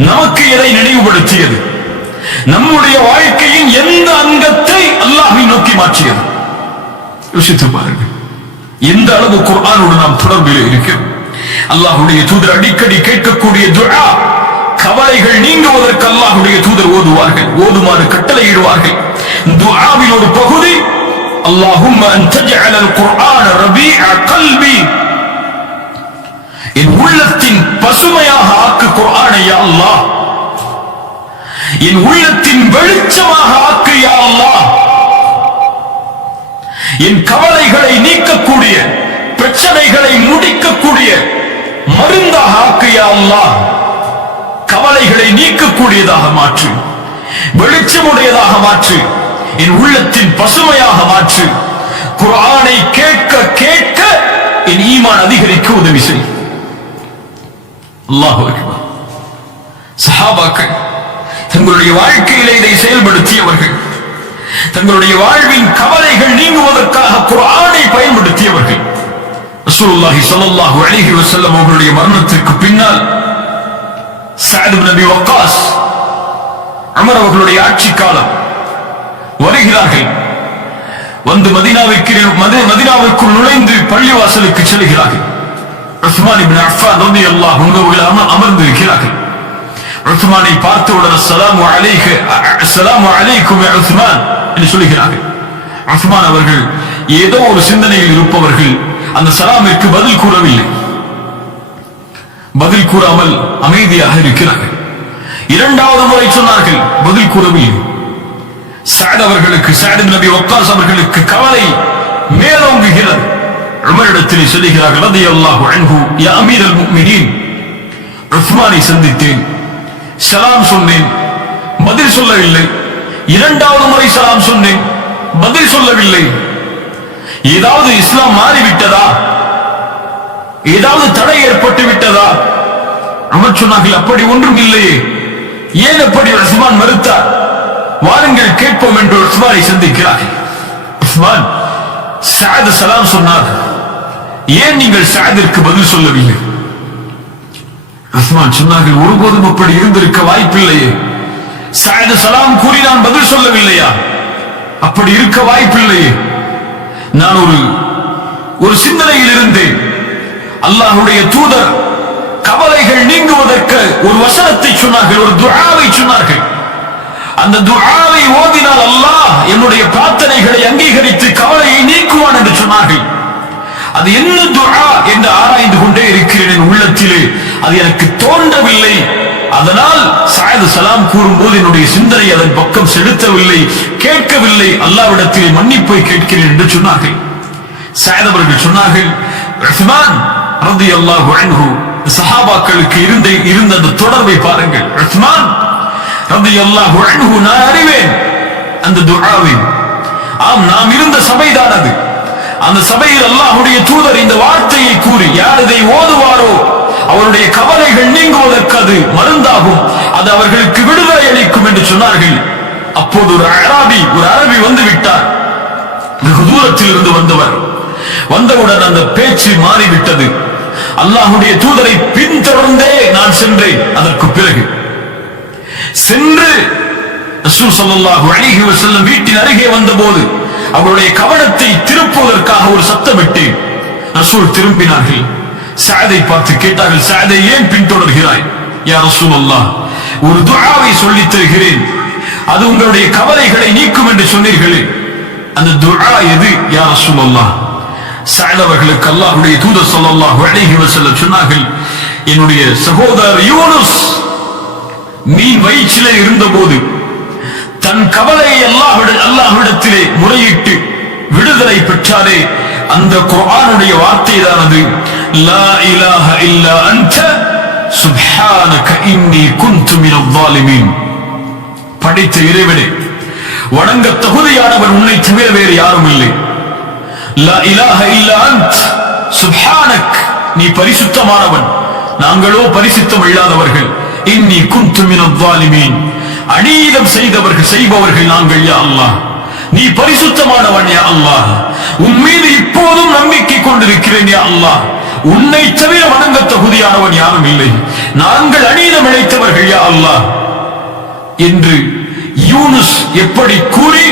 நமக்கு எதை நினைவுபடுத்தியது? நம்முடைய வாழ்க்கையின் எந்த அங்கத்தை அல்லாஹ்வை நோக்கி மாற்றியது? யோசித்து பாருங்கள். எந்த அளவு குர்ஆனோடு நாம் தொடர்பில் இருக்கிறோம். அல்லாஹ்வுடைய தூதர் அடிக்கடி கேட்கக்கூடிய துஆ, கவலைகள் நீங்குவதற்கு அல்லாஹ்வுடைய தூதர் ஓதுவார்கள், ஓதுமாறு கட்டளையிடுவார்கள். துஆவின் ஒரு பகுதி, அல்லாஹும்ம அன் தஜஅலல் குர்ஆன ரபீஅ கல்பி, என் உள்ளத்தின் பசுமையாக ஆக்கு குர்ஆனை யா அல்லாஹ், என் உள்ளத்தின் வெளிச்சமாக ஆக்கு யா அல்லாஹ், என் கவலைகளை நீக்கக்கூடிய, பிரச்சனைகளை முடிக்கக்கூடிய மருந்தாக ஆக்கு யா அல்லாஹ், கவலைகளை நீக்கக்கூடியதாக மாற்று, வெளிச்சமுடையதாக மாற்று, என் உள்ளத்தின் பசுமையாக மாற்று. குர்ஆனை கேட்க கேட்க என் ஈமான் அதிகரிக்க உதவி செய். அல்லாஹு அக்பர். சஹாபாக்கள் தங்களுடைய வாழ்க்கையிலே இதை செயல்படுத்தியவர்கள். தங்களுடைய வாழ்வின் கவலைகள் நீங்குவதற்காக குர்ஆனை பயன்படுத்தியவர்கள். ரசூலுல்லாஹி ஸல்லல்லாஹு அலைஹி வஸல்லம் அவர்களுடைய மரணத்திற்கு பின்னால் சஅத் இப்னு அபி வக்காஸ், உமர் அவர்களுடைய ஆட்சி காலம் வருகிறார்கள். வந்து மதீனாவிற்குள் நுழைந்து பள்ளிவாசலுக்கு செல்கிறார்கள். உஸ்மான் இப்னு அஃபான் ரலியல்லாஹு அன்ஹு அமர்ந்து இருக்கிறார்கள். உஸ்மானை பார்த்தவுடன் அஸ்ஸலாமு அலைக்கு, அஸ்ஸலாமு அலைக்கும் யா உஸ்மான் என்று சொல்கிறார்கள். உஸ்மான் அவர்கள் ஏதோ ஒரு சிந்தனையில் இருப்பவர்கள், அந்த சலாமிற்கு பதில் கூறவில்லை. பதில் கூறாமல் அமைதியாக இருக்கிறார்கள். இரண்டாவது முறை சொன்னார்கள், பதில் கூறவில்லை. சஅத் அவர்களுக்கு, சஅத் இப்னு அபி வக்காஸ் அவர்களுக்கு கவலை மேலோங்குகிறது. உமரிடத்திலே சொல்கிறார்கள், ரலியல்லாஹு அன்ஹு, யா அமீரல் முஃமினீன், உஸ்மானை சந்தித்தேன், சலாம் சொன்னேன், பதில் சொல்லவில்லை. இரண்டாவது முறை சலாம் சொன்னேன், பதில் சொல்லவில்லை. ஏதாவது இஸ்லாம் மாறிவிட்டதா? ஏதாவது தடை ஏற்பட்டு விட்டதா? உமர் சொன்னார்கள், அப்படி ஒன்றும் இல்லையே. ஏன் அப்படி உஸ்மான் மறுத்தார்? வாருங்கள் கேட்போம் என்று உஸ்மானை சந்திக்கிறார்கள். உஸ்மான், சஅத் சலாம் சொன்னார், ஏன் நீங்கள் சஅதிற்கு பதில் சொல்லவில்லை? உஸ்மான் சொன்னார்கள், ஒருபோதும் அப்படி இருந்திருக்க வாய்ப்பில்லையே. சஅத் சலாம் கூறி நான் பதில் சொல்லவில்லையா? அப்படி இருக்க வாய்ப்பில்லையே. நான் ஒரு சிந்தனையில் இருந்தேன். அல்லாஹ்வுடைய தூதர் கவலைகள் நீங்குவதற்கு ஒரு வசனத்தை சொன்னார்கள், ஒரு துஆவை சொன்னார்கள். அந்த துஆவை ஓதினால் அல்லாஹ் என்னுடைய பிரார்த்தனைகளை அங்கீகரித்து கவலையை நீக்குவான் என்று சொன்னார்கள். அது என்ன துஆ என்று ஆராய்ந்து கொண்டே இருக்கிறேன் என் உள்ளத்திலே. அது எனக்கு தோன்றவில்லை. அதனால் சஅத் சலாம் கூறும்போது என்னுடைய சிந்தனை அதன் பக்கம் செலுத்தவில்லை, கேட்கவில்லை. அல்லாஹ்விடத்திலே மன்னிப்பை கேட்கிறேன் என்று சொன்னார்கள். சஅத் அவர்கள் சொன்னார்கள், உஸ்மான் ரலியல்லாஹு அன்ஹு, சஹாபாக்களுக்கு இருந்த அந்த தொடர்பை பாருங்கள். உஸ்மான் ரலியல்லாஹு அன்ஹு, நான் அறிவேன் அந்த துஆவை. ஆம், நாம் இருந்த சபைதான் அது. அந்த சபையில் அல்லாஹ்வுடைய தூதர் இந்த வார்த்தையை கூறி, யார் இதை ஓதுவாரோ அவருடைய கவலைகள் நீங்குவதற்கு அது மருந்தாகும், அது அவர்களுக்கு விடுதலை அளிக்கும் என்று சொன்னார்கள். அப்போது ஒரு அரபி வந்து விட்டார். வெகு தூரத்தில் இருந்து வந்தவர். வந்தவுடன் அந்த பேச்சு மாறிவிட்டது. அல்லாஹ்வுடைய தூதரை பின்தொடர்ந்தே நான் சென்றேன். அதற்கு பிறகு சென்று ரசூல் ஸல்லல்லாஹு அலைஹி வஸல்லம் வீட்டின் அருகே வந்தபோது அவருடைய கவனத்தை திருப்புவதற்காக ஒரு சத்தமிட்டேன். ரசூல் திரும்பினார்கள். சஅதை பார்த்து கேட்டார்கள், சஅதை ஏன் பின்தொடர்கிறாய்? யா ரசூலல்லாஹ், ஒரு துஆவை சொல்லித் தருகிறேன், அது உங்களுடைய கவலைகளை நீக்கும் என்று சொன்னீர்களே, அந்த துஆ எது யா ரசூலல்லாஹ்? சஅத் அவர்களுக்கு அல்லாஹ்வுடைய தூதர் ஸல்லல்லாஹு அலைஹி வஸல்லம் சொன்னார்கள், என்னுடைய சகோதரர் யூனுஸ் மீன் வயிற்றிலே இருந்தபோது தன் கவலையை அல்லாஹ்விடத்திலே முறையிட்டு விடுதலை பெற்றாரே, அந்த குர்ஆனுடைய வார்த்தை தான் அது. லா இலாஹ இல்லா அன்த சுப்ஹானக இன்னி குன்து மினல் ஸாலிமீன். படைத்த இறைவனே, வணங்க தகுதியானவன் உன்னை தவிர வேறு யாரும் இல்லை. லா இலாஹ இல்லா அன்த் சுப்ஹானக், நீ பரிசுத்தமானவன், நாங்களோ பரிசுத்தம் இல்லாதவர்கள். இன்னி குன்து மினல் ஸாலிமீன், அநீதம் செய்பவர்கள் நாங்கள் யா அல்லாஹ், நீ பரிசுத்தமானவன் யா அல்லாஹ், உன் மீது இப்போதும் நம்பிக்கை கொண்டிருக்கிறேன் யா அல்லாஹ், உன்னை தவிர வணங்க தகுதியானவன் யாரும் இல்லை. நாங்கள் அநீதம் இழைத்தவர்கள் யா அல்லாஹ் என்று யூனுஸ் எப்படி கூறி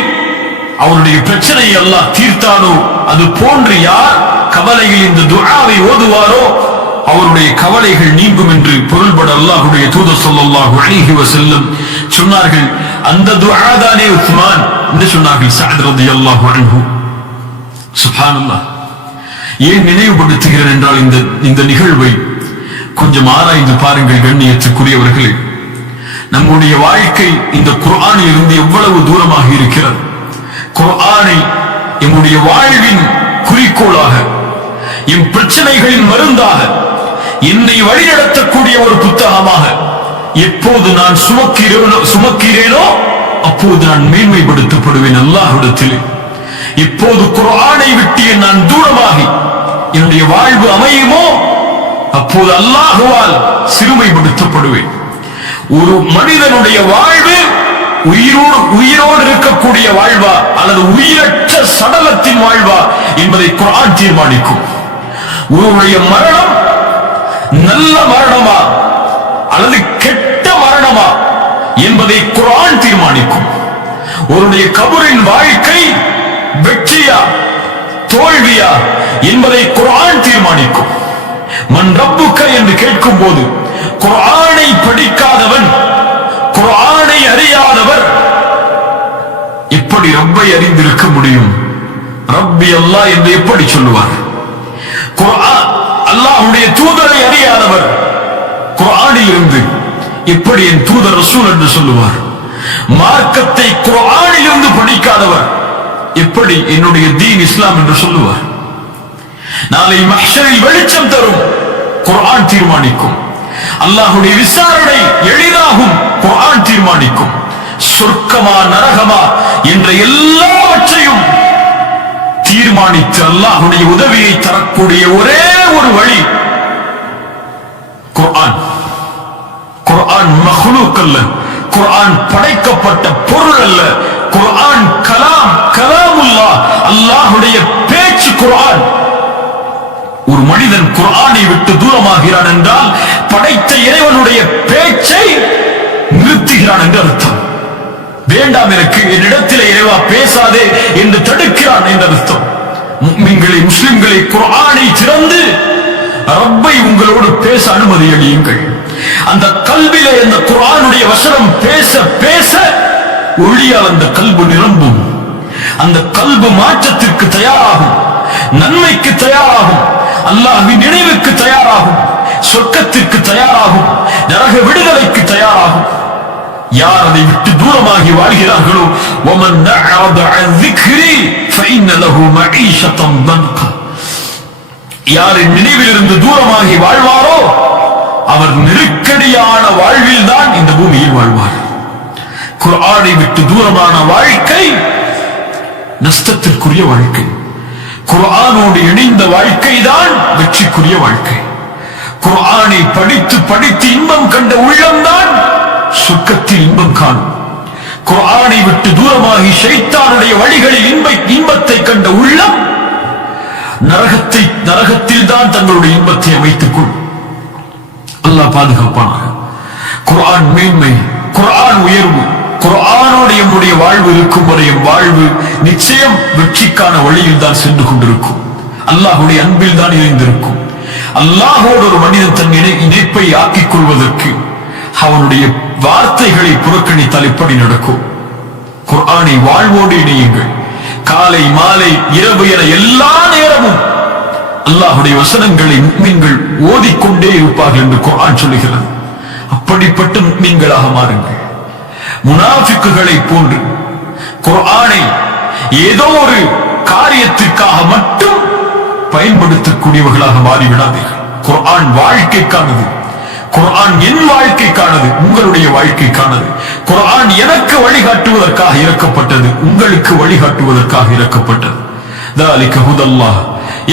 அவருடைய பிரச்சனையை அல்லாஹ் தீர்த்தானோ அது போன்று யார் கவலையில் இந்த துஆவை ஓதுவாரோ அவருடைய கவலைகள் நீங்கும் என்று பொருள்பட அல்லாஹ்வுடைய தூதர் ஸல்லல்லாஹு அலைஹி வஸல்லம் சொன்னார்கள். அந்த துஆ தானே உஸ்மான் என்று சொன்னார்கள். சஅத் ரலியல்லாஹு அன்ஹு. சுப்ஹானல்லாஹ். ஏன் நினைவுபடுத்துகிறேன் என்றால் இந்த நிகழ்வை கொஞ்சம் ஆராய்ந்து பாருங்கள் கண்ணியத்துக்குரியவர்களே. நம்முடைய வாழ்க்கை இந்த குர்ஆனில் இருந்து எவ்வளவு தூரமாக இருக்கிறது. குர்ஆனை நம்முடைய வாழ்வின் குறிக்கோளாக, என் பிரச்சனைகளின் மருந்தாக, என்னை வழிநடத்தக்கூடிய ஒரு புத்தகமாக எப்போது நான் சுமக்கிறேனோ அப்போது நான் மேன்மைப்படுத்தப்படுவேன் அல்லாஹ்விடத்தில். எப்போது குர்ஆனை விட்டு நான் தூரமாகி என்னுடைய வாழ்வு அமையுமோ அப்போது அல்லாஹ்வால் சிறுமைப்படுத்தப்படுவேன். ஒரு மனிதனுடைய வாழ்வு உயிரோடு இருக்கக்கூடிய வாழ்வா அல்லது உயிரற்ற சடலத்தின் வாழ்வா என்பதை குர்ஆன் தீர்மானிக்கும். ஒருவருடைய மரணம் நல்ல மரணமா அல்லது கெட்ட மரணமா என்பதை குர்ஆன் தீர்மானிக்கும். ஒருவருடைய கபரின் வாழ்க்கை வெற்றியா தோல்வியா என்பதை குர்ஆன் தீர்மானிக்கும். மன் ரப்புக்க என்று கேட்கும் போது குர்ஆனை படிக்காதவன், குர்ஆனை அறியாதவர் எப்படி ரப்பை அறிந்திருக்க முடியும்? ரப்பி அல்லாஹ் என்று எப்படி சொல்லுவார்? குர்ஆன் அல்லாஹ்வுடைய தூதரை அறியாதவர் குர்ஆனில் இருந்து எப்படி என் தூதர் ரசூல் என்று சொல்லுவார்? மார்க்கத்தை குர்ஆனில் இருந்து படிக்காதவர் எப்படி என்னுடைய தீன் இஸ்லாம் என்று சொல்லுவார்? நாளை மஹ்ஷரில் வெளிச்சம் தரும் குர்ஆன் தீர்மானிக்கும். அல்லாஹ்வுடைய விசாரணை எளிதாகும் குர்ஆன் தீர்மானிக்கும். சொர்க்கமா நரகமா என்ற எல்லாவற்றையும் தீர்மானித்து அல்லாஹ்வுடைய உதவியை தரக்கூடிய ஒரே ஒரு வழி குர்ஆன். குர்ஆன் மக்லூக் அல்ல, குர்ஆன் படைக்கப்பட்ட பொருள் அல்ல. குர்ஆன் கலாமுல்லாஹ், அல்லாஹ்வுடைய பேச்சு குர்ஆன். ஒரு மனிதன் குர்ஆனை விட்டு தூரமாகிறான் என்றால் படைத்த இறைவனுடைய பேச்சை நிறுத்துகிறான் என்று அர்த்தம். வேண்டாம் எனக்கு என்னிடத்தில் இறைவா பேசாதே என்று தடுக்கிறான் என்று அர்த்தம். முஸ்லிம்களை குர்ஆனை திறந்து ரப்பை உங்களோடு பேச அனுமதி அளியுங்கள். அந்த கல்விலே அந்த குர்ஆனுடைய வசனம் பேச பேச ஒளியால் அந்த கல்பு நிரம்பும். அந்த கல்பு மாற்றத்திற்கு தயாராகும், நன்மைக்கு தயாராகும், அல்லாஹ்வின் நினைவுக்கு தயாராகும், சொர்க்கத்திற்கு தயாராகும், நரக விடுதலைக்கு தயாராகும். யார் அதை விட்டு தூரமாகி வாழ்கிறார்களோ وَمَنْ أَعْرَضَ عَنْ ذِكْرِي فَإِنَّ لَهُ مَعِيشَةً ضَنْكًا. யாரின் நினைவிலிருந்து தூரமாகி வாழ்வாரோ அவர் நெருக்கடியான வாழ்வில் தான் இந்த பூமியில் வாழ்வார். குர்ஆனை விட்டு தூரமான வாழ்க்கை நஷ்டத்திற்குரிய வாழ்க்கை. குர்ஆனோடு இணைந்த வாழ்க்கை தான் வெற்றிக்குரிய வாழ்க்கை. குர்ஆனை படித்து படித்து இன்பம் கண்ட உள்ளம்தான் சொர்க்கத்தில் இன்பம் காணும். குர்ஆனை விட்டு தூரமாகி ஷைத்தானுடைய வழிகளில் இன்பத்தை கண்ட உள்ளம் நரகத்தில் தான் தங்களுடைய இன்பத்தை அமைத்துக் கொள்ளும். அல்லாஹ் பாதுகாப்பானாக. குர்ஆன் மேன்மை, குர்ஆன் உயர்வு. குர்ஆனோடு நம்முடைய வாழ்வு இருக்கும் வரையும் வாழ்வு நிச்சயம் வெற்றிக்கான வழியில் தான் சென்று கொண்டிருக்கும். அல்லாஹ்வுடைய அன்பில் தான் இணைந்திருக்கும். அல்லாஹ்வோடு ஒரு மனிதன் தன் இணைப்பை ஆக்கிக் கொள்வதற்கு அவனுடைய வார்த்தைகளை புறக்கணித்தால் எப்படி நடக்கும்? குர்ஆனை வாழ்வோடு இணையுங்கள். காலை மாலை இரவு என எல்லா நேரமும் அல்லாஹ்வுடைய வசனங்களை முஃமின்கள் ஓதிக்கொண்டே இருப்பார்கள் என்று குர்ஆன் சொல்லுகிறது. அப்படிப்பட்ட முஃமின்களாக மாறுங்கள். முனாஃபிக்குகளை போன்று குர்ஆனை ஏதோ ஒரு காரியத்திற்காக மட்டும் பயன்படுத்தக்கூடியவர்களாக மாறிவிடாதீர்கள். குர்ஆன் வாழ்க்கைக்கானது. குர்ஆன் என் வாழ்க்கைக்கானது, உங்களுடைய வாழ்க்கைக்கானது. குர்ஆன் எனக்கு வழிகாட்டுவதற்காக இறக்கப்பட்டது, உங்களுக்கு வழிகாட்டுவதற்காக இறக்கப்பட்டது. ذَلِكَ هُدَى اللَّهِ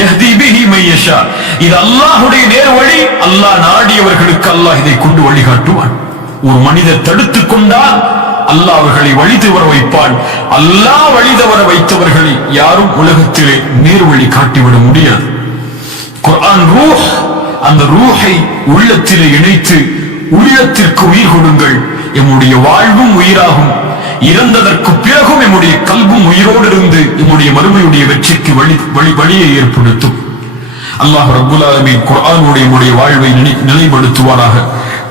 يَهْدِي بِهِ مَن يَشَاءُ. இது அல்லாஹ்வுடைய நேர்வழி. அல்லாஹ் நாடியவர்களுக்கு அல்லாஹ் இதை கொண்டு வழிகாட்டுவான். ஒரு மனிதர் தடுத்துக் கொண்டால் அல்லாஹ் அவர்களை வழி தவற வைப்பான். அல்லாஹ் வழி தவற வைத்தவர்களை யாரும் உலகத்திலே நேர்வழி காட்டிவிட முடியாது. குர்ஆன் ரூஹ், அந்த ரூஹை உள்ளத்திலே இணைத்து உள்ளத்திற்கு உயிர் கொடுங்கள். எம்முடைய வாழ்வும் உயிராகும். இறந்ததற்கு பிறகும் எம்முடைய கல்வும் உயிரோடு இருந்து எம்முடைய மறுமையுடைய வெற்றிக்கு வழியை ஏற்படுத்தும். அல்லாஹ் ரப்புல் ஆலமீன் குர்ஆனுடைய எம்முடைய வாழ்வை நிலைப்படுத்துவானாக.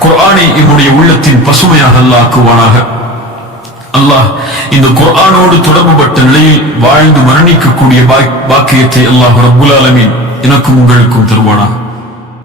குர்ஆனை எம்முடைய உள்ளத்தின் பசுமையாக அல்லாக்குவானாக. அல்லாஹ் இந்த குர்ஆனோடு தொடர்புபட்ட நிலையில் வாழ்ந்து மரணிக்கக்கூடிய பாக்கியத்தை அல்லாஹ் ரப்புல் ஆலமீன் எனக்கும் உங்களுக்கும் தருவானாக.